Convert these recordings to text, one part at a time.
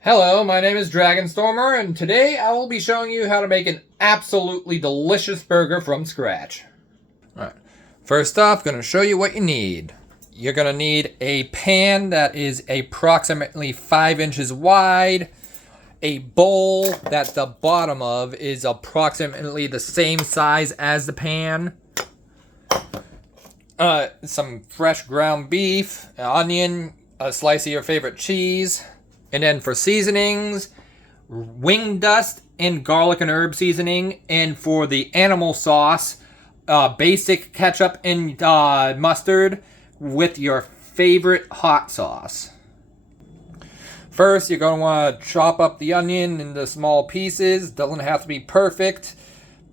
Hello, my name is Dragonstormer, and today I will be showing you how to make an absolutely delicious burger from scratch. Alright, first off, I'm going to show you what you need. You're going to need a pan that is approximately 5 inches wide, a bowl that the bottom of is approximately the same size as the pan, some fresh ground beef, an onion, a slice of your favorite cheese, and then for seasonings, wing dust and garlic and herb seasoning, and for the animal sauce, basic ketchup and mustard with your favorite hot sauce. First, you're going to want to chop up the onion into small pieces. Doesn't have to be perfect.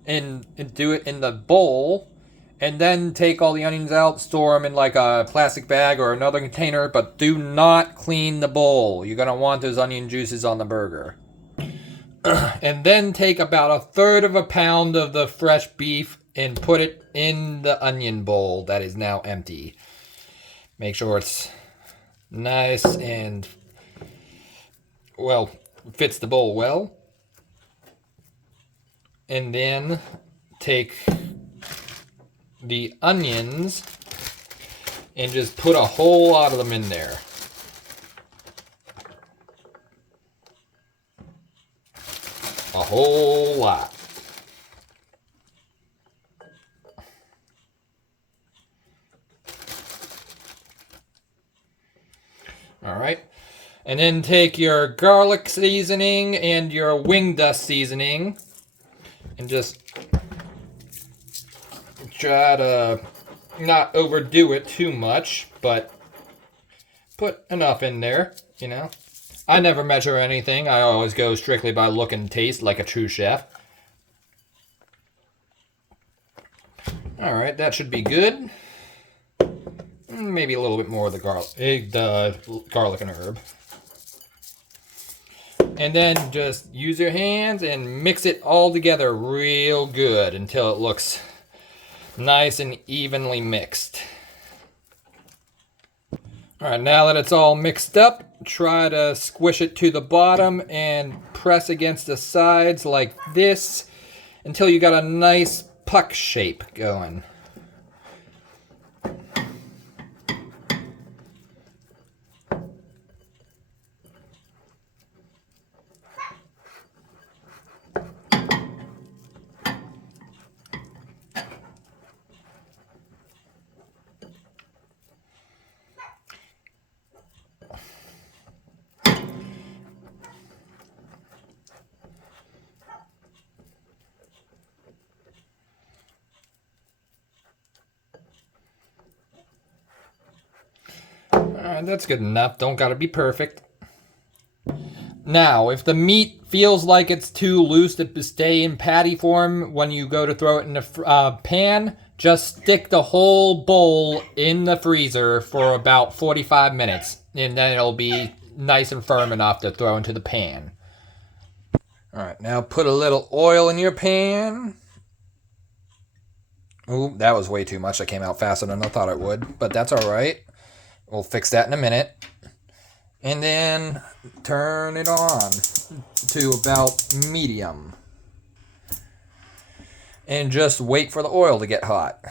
And do it in the bowl. And then take all the onions out, store them in like a plastic bag or another container, but do not clean the bowl. You're going to want those onion juices on the burger. And then take about 1/3 of a pound of the fresh beef and put it in the onion bowl that is now empty. Make sure it's nice and, well, fits the bowl well. And then take the onions and just put a whole lot of them in there. A whole lot. All right. And then take your garlic seasoning and your wing dust seasoning and just try to not overdo it too much, but put enough in there, you know. I never measure anything. I always go strictly by look and taste like a true chef. Alright, that should be good. Maybe a little bit more of the garlic and herb. And then just use your hands and mix it all together real good until it looks nice and evenly mixed. Alright, now that it's all mixed up, try to squish it to the bottom and press against the sides like this until you got a nice puck shape going. Alright, that's good enough. Don't gotta be perfect. Now, if the meat feels like it's too loose to stay in patty form when you go to throw it in the pan, just stick the whole bowl in the freezer for about 45 minutes, and then it'll be nice and firm enough to throw into the pan. Alright, now put a little oil in your pan. Ooh, that was way too much. That came out faster than I thought it would, but that's alright. We'll fix that in a minute. And then turn it on to about medium. And just wait for the oil to get hot.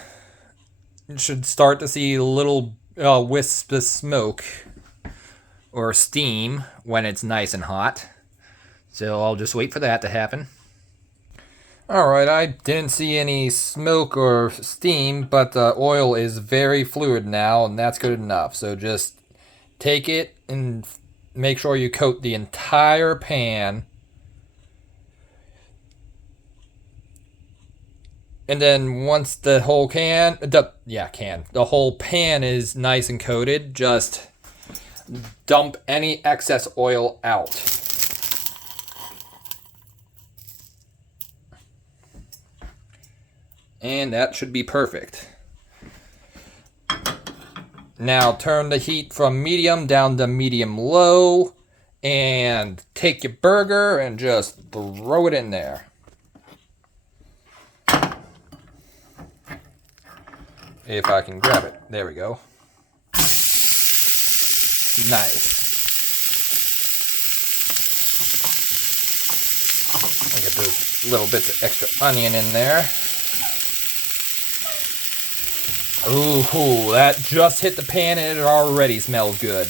You should start to see little wisps of smoke or steam when it's nice and hot. So I'll just wait for that to happen. Alright, I didn't see any smoke or steam, but the oil is very fluid now, and that's good enough. So just take it and make sure you coat the entire pan. And then once the whole the whole pan is nice and coated, just dump any excess oil out. And that should be perfect. Now turn the heat from medium down to medium low and take your burger and just throw it in there. If I can grab it. There we go. Nice. those little bits of extra onion in there. Ooh, that just hit the pan and it already smells good.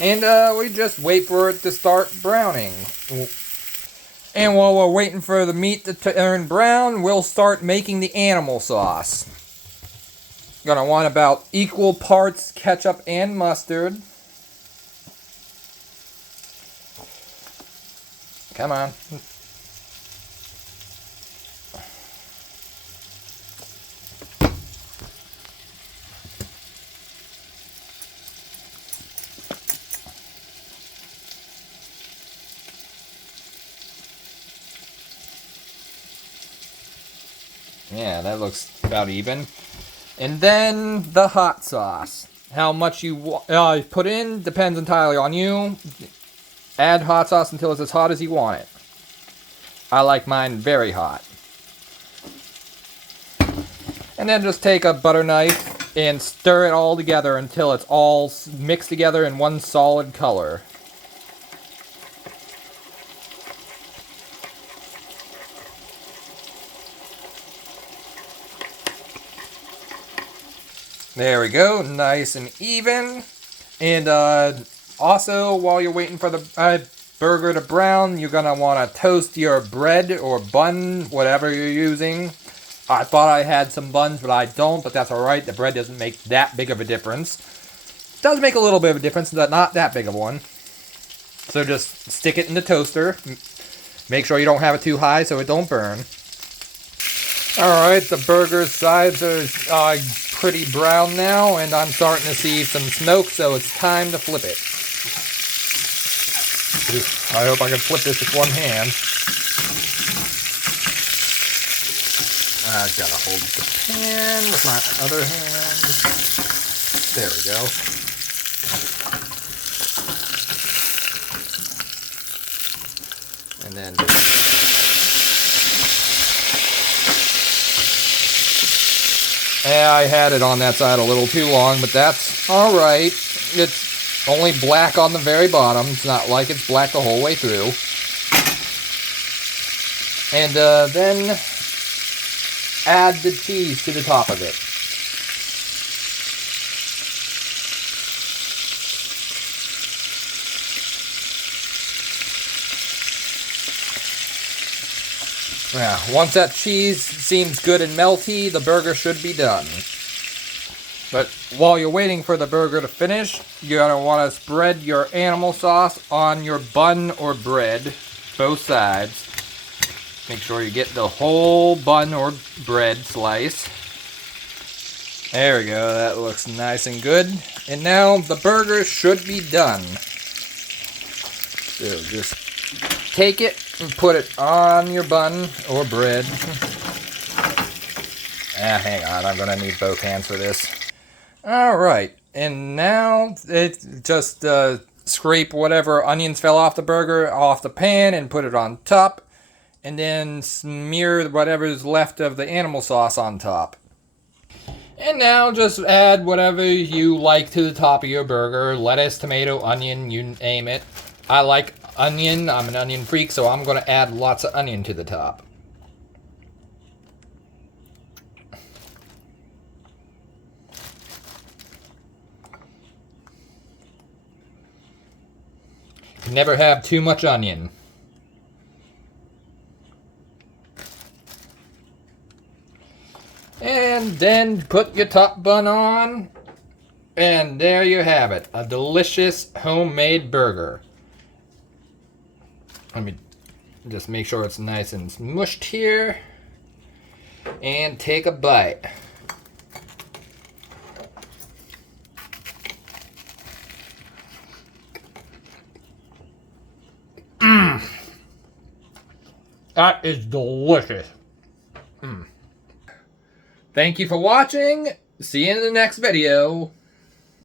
And we just wait for it to start browning. And while we're waiting for the meat to turn brown, we'll start making the animal sauce. Gonna want about equal parts ketchup and mustard. Come on. Yeah, that looks about even. And then the hot sauce. How much you put in depends entirely on you. Add hot sauce until it's as hot as you want it. I like mine very hot. And then just take a butter knife and stir it all together until it's all mixed together in one solid color. There we go, nice and even. And also, while you're waiting for the burger to brown, you're gonna want to toast your bread or bun, whatever you're using. I thought I had some buns, but I don't, but that's alright. The bread doesn't make that big of a difference. It does make a little bit of a difference, but not that big of one. So just stick it in the toaster. Make sure you don't have it too high so it don't burn. Alright, the burger's sides are pretty brown now, and I'm starting to see some smoke, so it's time to flip it. I hope I can flip this with one hand. I've got to hold the pan with my other hand. There we go. And then I had it on that side a little too long, but that's alright. It's only black on the very bottom. It's not like it's black the whole way through. And then add the cheese to the top of it. Yeah, once that cheese seems good and melty, the burger should be done. But while you're waiting for the burger to finish, you're going to want to spread your animal sauce on your bun or bread, both sides. Make sure you get the whole bun or bread slice. There we go, that looks nice and good. And now the burger should be done. So just take it and put it on your bun or bread. Hang on, I'm gonna need both hands for this. Alright, and now it just scrape whatever onions fell off the burger off the pan and put it on top. And then smear whatever's left of the animal sauce on top. And now just add whatever you like to the top of your burger. Lettuce, tomato, onion, you name it. I like onion. I'm an onion freak, so I'm going to add lots of onion to the top. You never have too much onion. And then put your top bun on, and there you have it, a delicious homemade burger. Let me just make sure it's nice and smushed here, and take a bite. That is delicious. Thank you for watching. See you in the next video.